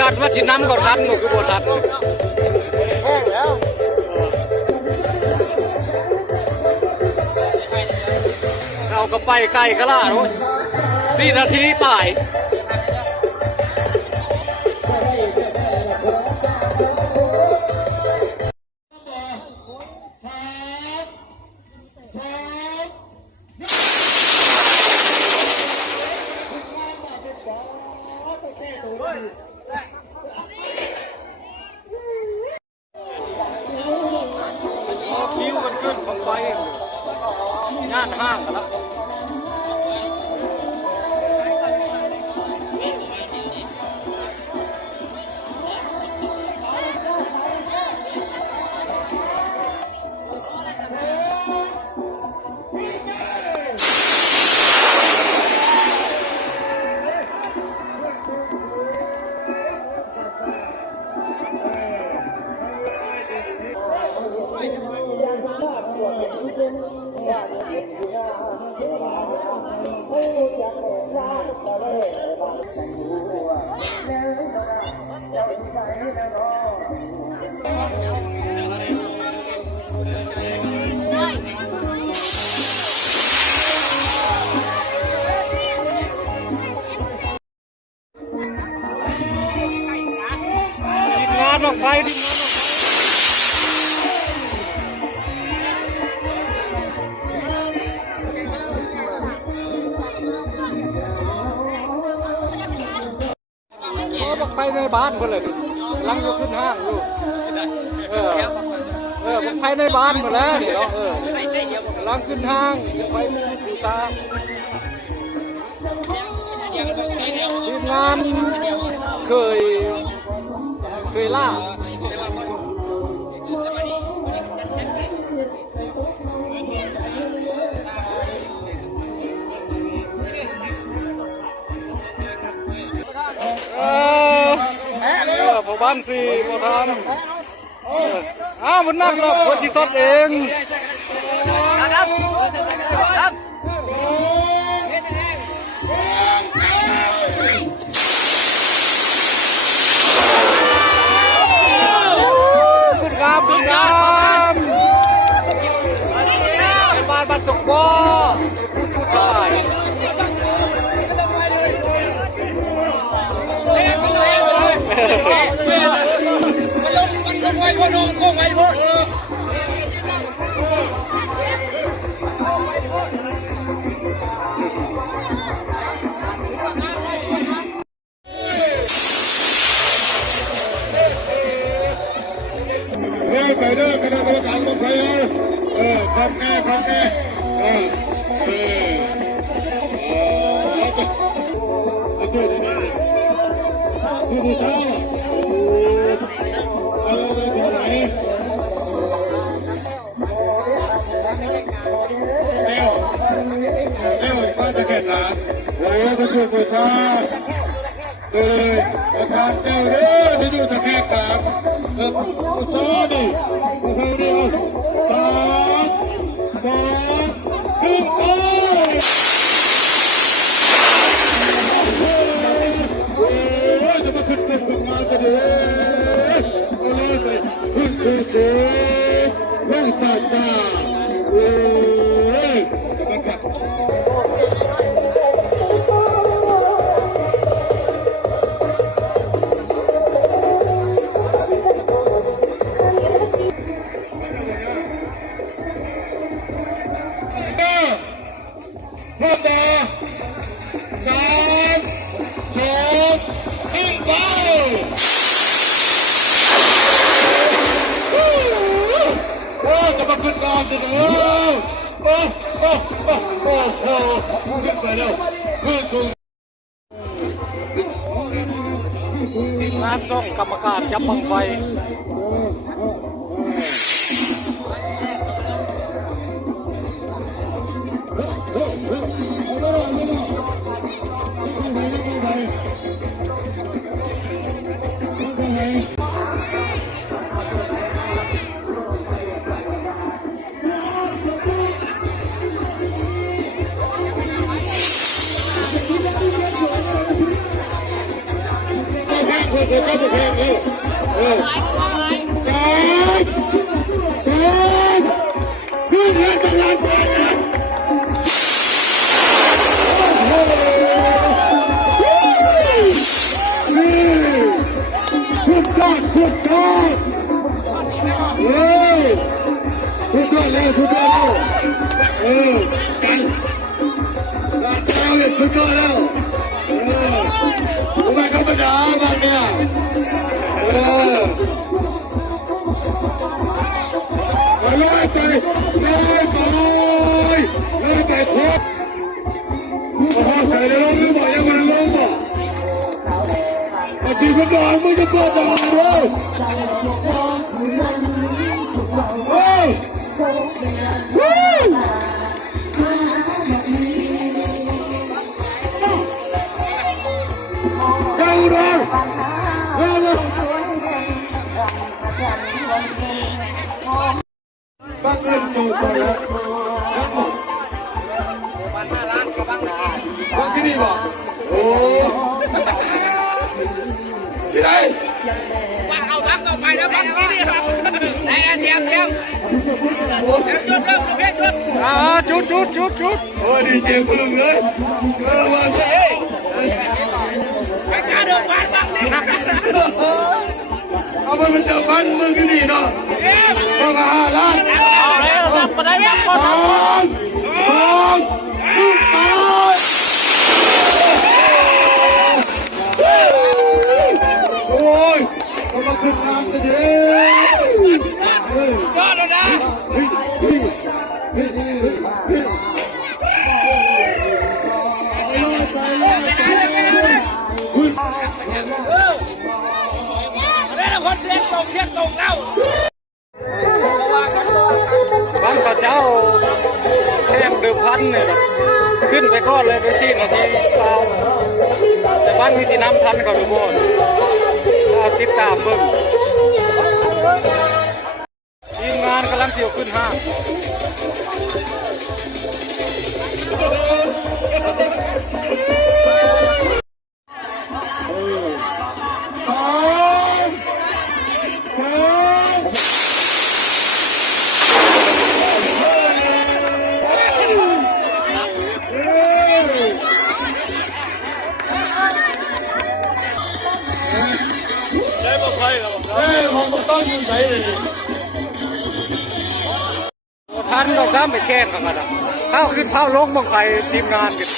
กาศว่าชิน้ำก่อนทันหนูคือบทันแห้งแล้วเราก็ไปไกลก็ล่ารู้4 นาทีตายคิ้วมันขึ้นของไฟงานห้างกันแล้วดอกไฟดิดอกไฟในบ้านคนเลยลังอยู่ขึ้นห้างอยู่ดอกไฟในบ้านหมดแล้วเดี๋ยวลังขึ้นห้างไฟสีตาทีมงานเคยล่าพอบ้านสี่พอทำมันนั่งแล้วคนชีสดเองสุดงามสุดงามเป็นบ้านบ้านสุกบ่พูดเท่าไหร่ไว้พ่อน้องก็ไว้พ่อไปเด้อคณะกรรมการต้องไปเลยทำแน่ผู้ผู้ชายจะแก่หลานโอ้ก็ช่วยผู้ชายเลยประธานเจ้าเด้อที่อยู่ตะแคงกลางแล้วผู้ชายดิผู้ชายเดียว3 2 1โอ้ยจะมาขึ้นเป็นงานกันเลยเอาเลยไปขึ้นเรื่องศาสนาโอ้ยจะมาขัดจะมาขึ้นงานจะขึ้นไปแล้วขึ้นสูงงานส่งกรรมการจับบังไฟ เลยก็จะแข่งเลยวิ่งเล่นเป็นลานบอลนะสุดยอดสุดยอดสุดยอดเลยสุดยอดแล้วกันลานเจ้าเนี่ยสุดยอดแล้วไม่ธรรมดาบ้านเนี่ยลอยไปโคตรโอ้โหใส่ในลงหรือเปล่ายังมันลงเปล่าอาชีพกองมึงจะเปิดดอกเลยโอ้ตั้งเงินโจทย์ไปแล้วบางที่นี่บอกโอ้ที่ไหนว่าเอาพักต่อไปแล้วบางที่นี่ครับไหนเทียมจุดโอ้ดีเจพึ่งเลยว่าเฮ้ยไปการเดินบ้านบ้างนี่เอามันเดินบ้านมึงที่นี่เนาะก็มา5 ล้านรับมาได้รับก่อนโอ้ยก็มาขึ้นน้ำกันดิยอดเลยนะบ้านข้าเจ้าแข่งเดิมพันเนี่ยขึ้นไปก้อนเลยไปซีนเอาซีเปล่าแต่บ้านมีสีน้ำทันเขาทุกคนติดตามเบิ่งทีมงานกำลังเสียวขึ้นห้างท่านเราซ้ำไปแข่งกันนะเข้าขึ้นเข้าลงบางใครทีมงานกัน